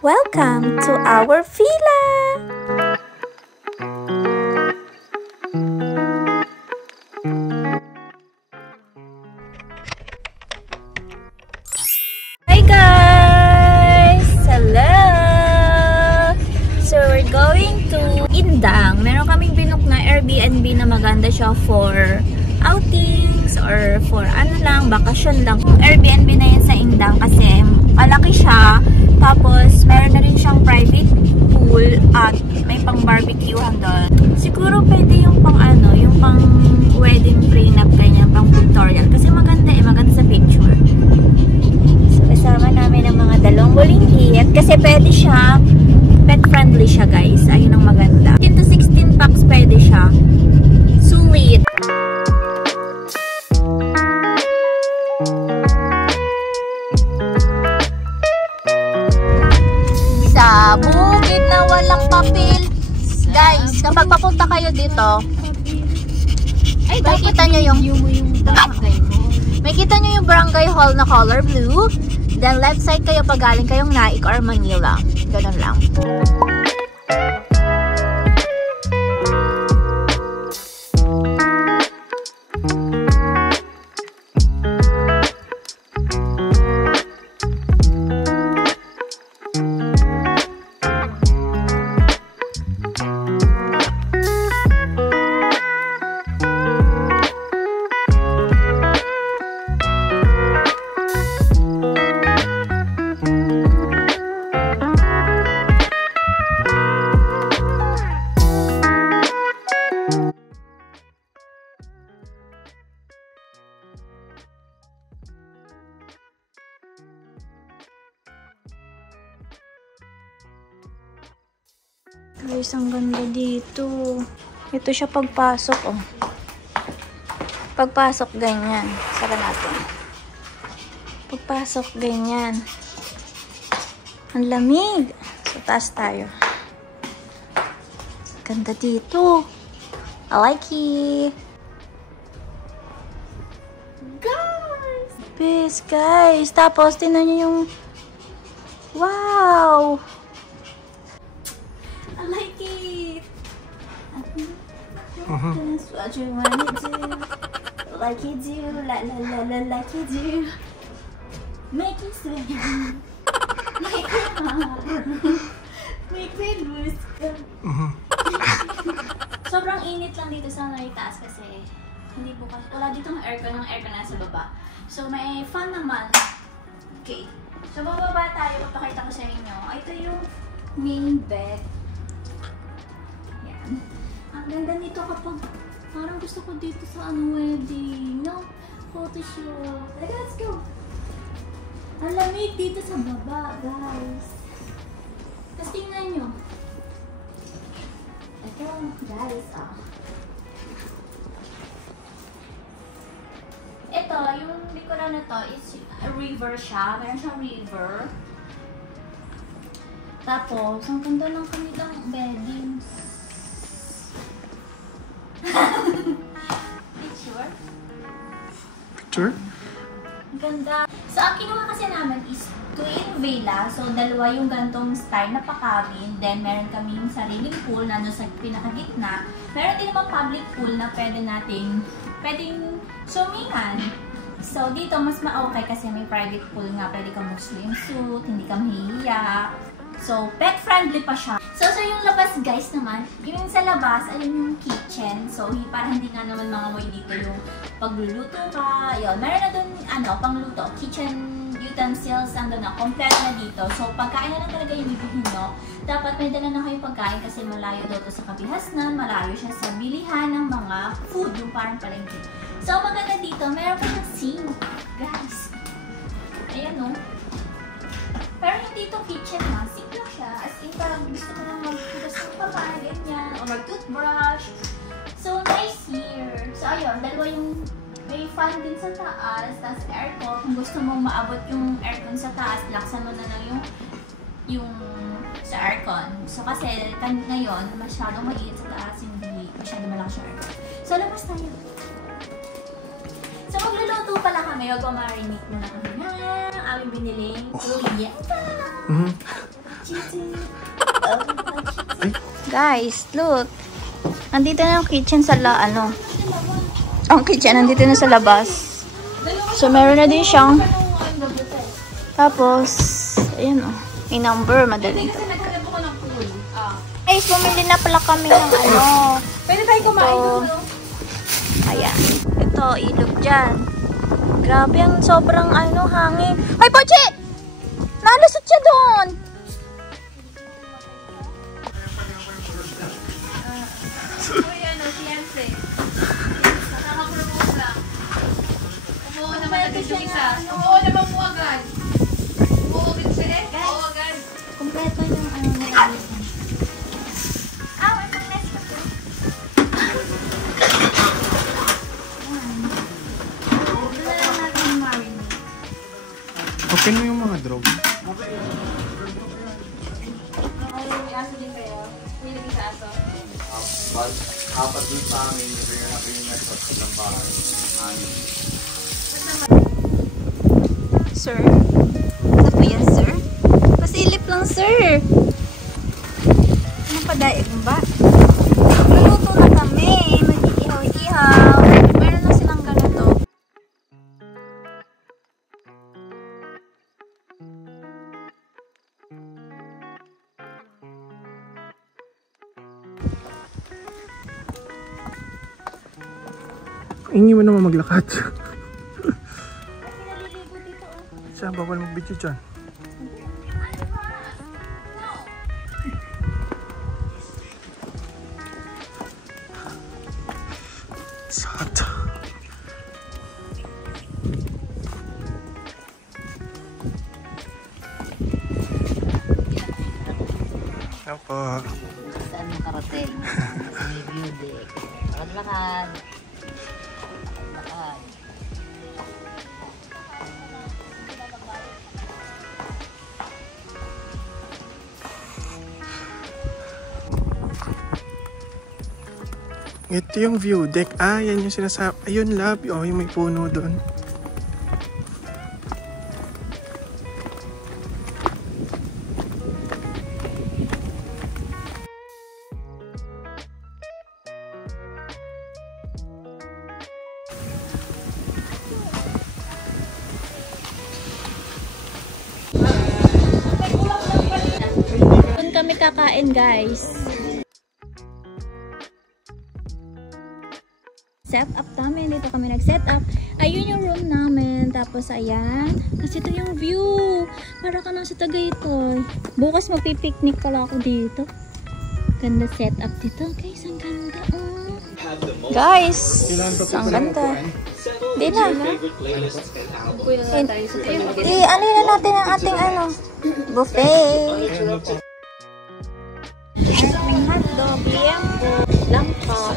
Welcome to our villa! Hi guys! Hello! So we're going to Indang. Meron kaming binook na Airbnb na maganda siya for outings or for ano lang, bakasyon lang. Airbnb na yun sa Indang kasi malaki siya. Tapos meron na rin siyang private pool at may pang barbecuehan doon. Siguro pwede yung pang ano, yung pang wedding prenup ganyan, pang pictorial. Kasi maganda maganda sa picture. So kasama namin ang mga dalawang bulinggit kasi pwede siya, pet friendly siya guys. Ayun ang maganda. 10 to 16 packs pwede siya. Sulit. Sa bukid na walang papel. Guys, kapag papunta kayo dito, makikita nyo yung barangay hall na color blue. Then left side kayo pag galing kayong Naik or Manila. Ganun lang. Guys, ang ganda dito. Ito siya pagpasok, oh. Pagpasok, ganyan. Sara natin. Pagpasok, ganyan. Ang lamig. So, taas tayo. Ganda dito. I like it. Guys! Best, guys. Tapos, tingnan nyo yung... Wow! I like it. That's what you wanna do. Like you do. La la la la like you do. Make it swim. Make it hot. Make it loose. Sobrang init lang dito sa taas kasi hindi bukas. Wala dito ng aircon. Ang aircon nasa baba. So may fan naman. Okay. So bababa tayo. Papakita ko sa inyo. Ito yung main bed. Ang ganda nito kapag parang gusto ko dito sa wedding, no? Photoshoot. Let's go! Ang lamig dito sa baba, guys. Tapos tingnan nyo. Ito, guys, Ito, yung likuran na to is a river siya. Meron siyang river. Tapos, ang ganda ng kanilang beddings. Picture? Ganda. So, ang kinuha kasi namin is twin villa. So, dalawa yung gantong style na pa-cabin. Then, meron kaming sariling pool na doon sa pinakagitna. Meron din naman public pool na pwedeng swimingan. So, dito mas ma-okay kasi may private pool nga. Pwede ka mag-swimsuit, hindi ka mahihiya. So, pet-friendly pa siya. So, yung labas guys naman, yung sa labas, ayun yung kitchen. So, para hindi nga naman mga way dito yung pagluluto ka. Yun, meron na dun, pangluto. Kitchen utensils, na, complete na dito. So, pagkain na lang talaga yung bibihin nyo. Dapat may dala na kayong pagkain kasi malayo daw to sa Kapihasnan. Malayo siya sa bilihan ng mga food, yung parang palengke. So, maganda dito, meron pa yung sink. Guys. Ayan, no? Pero hindi ito kitchen ha. Sink lang siya. As in, parang gusto ko lang maghugas ng kamay, ganyan. O mag-toothbrush. So, nice here. So, ayun. Dalawa yung may fan din sa taas. Tapos aircon. Kung gusto mong maabot yung aircon sa taas, laksan mo na lang yung sa aircon. So, kasi ngayon, masyadong maliit sa taas. Hindi masyadong malakas yung aircon. So, labas tayo. So, magluluto pala kami. Mag-marinate muna kami ng aming biniling luya. Guys, look. Nandito na yung kitchen sa ang kitchen nandito na sa labas. So, meron na din siyang tapos, ayan o. May number, madali. Guys, bumili na pala kami ng Pwede tayo kumain. Ayan. Ito, ilog dyan. Grabe ang sobrang hangin. Ay, Pochi! Nalusot siya doon! Fiancé. Nakaka-propose lang. Oo naman agad yung isa. Oo naman po agad. Oo agad siya eh. Oo agad. Kompleto yung nakalis na. May pang-nest pa to. Ito na lang natin yung marinade. Open mo yung mga drog. May aso din kayo. May naging sa aso. Apat din sa amin, nabigyan natin yung nasa ng bahay. Sir? Ano po yan, sir? Pasilip lang, sir. Ano pa daig ba? Luluto na kami. Mag-iihaw-ihaw. Meron na silang ganito. Hingi mo naman maglakad. Siya, bawal mag-video dyan. Sat. Apa? Saan makarating? May view deck. Lakad. Lakad. Ito yung view deck. Yan yung sinasabi. Ayun, lab. Yung may puno doon. Doon kami kakain, guys. Set up namin. Dito kami nag-set up. Ayun yung room namin. Tapos, ayan. Kasi ito yung view. Para ka nang sa Tagaytay. Bukas magpipiknik pala ako dito. Ganda set up dito. Guys, ang ganda. Guys, ang ganda. Di na. Ano na natin ang ating buffet. Aming hotdog, liempo, langka.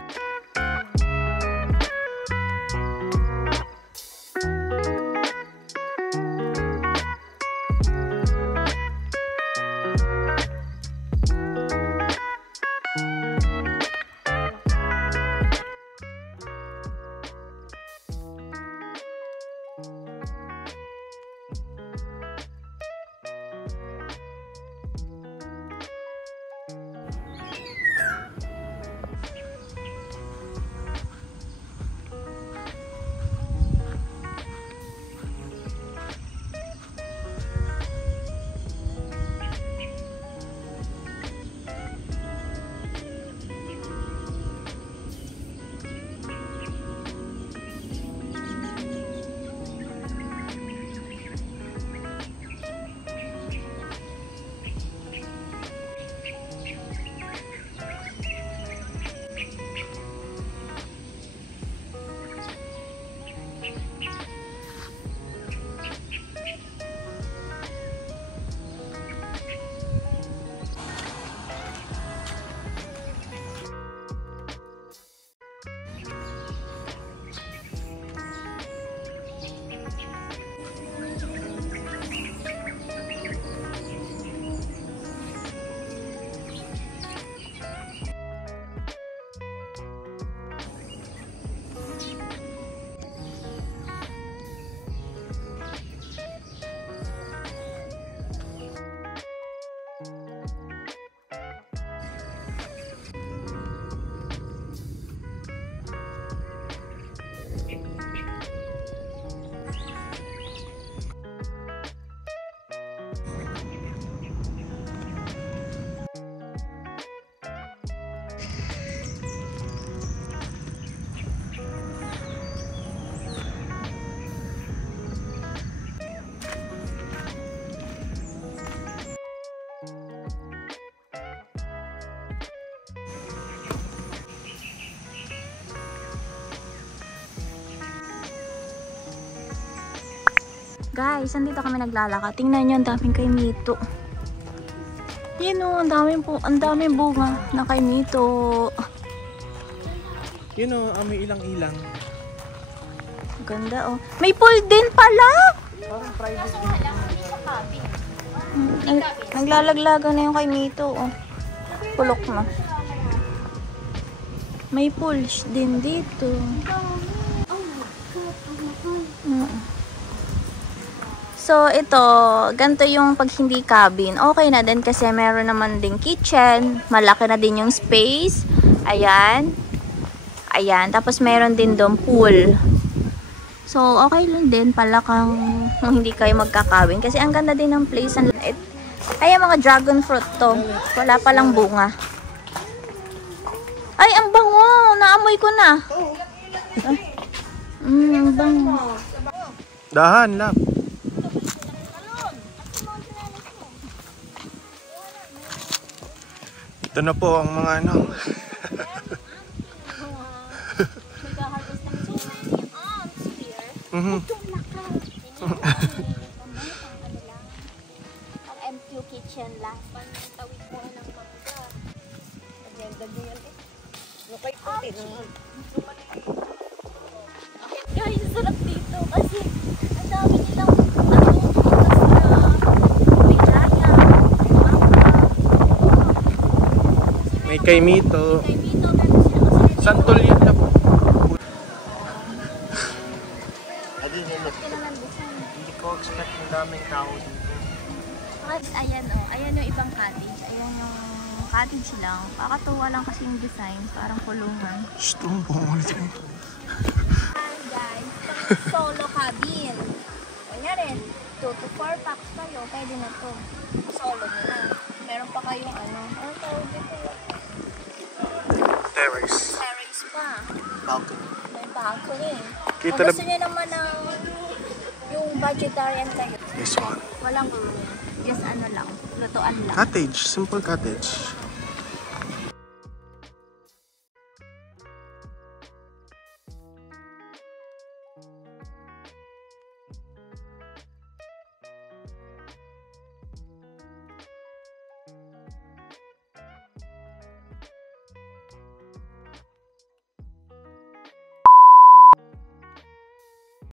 Guys, andito kami naglalakad. Tingnan nyo, ang daming kay Mito. Yan o, ang daming bunga na kay Mito. Yun o, may ilang-ilang. Ganda oh. May pool din pala! Parang private. Naglalaglaga na yung kay Mito oh. Pulok na. May pool din dito. So, ito, ganito yung pag hindi cabin. Okay na din kasi meron naman ding kitchen. Malaki na din yung space. Ayan. Ayan. Tapos, meron din doon pool. So, okay lang din pala kung hindi kayo magkakabin. Kasi ang ganda din ng place. Ayan, mga dragon fruit to. Wala palang bunga. Ay, ang bango! Naamoy ko na. Ang bango. Dahan lang. Ito na po ang mga ano. Ang MQ kitchen lang. Tawid mo ng mangga. Agenda mo yan eh. Lukay puti naman. Guys, sarap dito kasi ang dami nilang May kay Mito. kay Mito, meron sila kasi Santol yan na po. Hindi ko expect ng daming tao dito. ayan oh, ayan yung ibang cottage. Ayan yung cottage lang. Kakatuwa lang kasi yung design, parang kulungan. Shhh, bumulit ko. Hi guys, solo cabin. Kunyari, 2 to 4 packs kayo, pwede na to. Solo nyo na. Meron pa kayong ano tawag dito? Terrace. Terrace pa. Balcony. May balcony. Kita Kung na- gusto nyo naman ng yung vegetarian kayo, This one. walang room. Just ano lang, lutuan lang. Cottage. Simple cottage.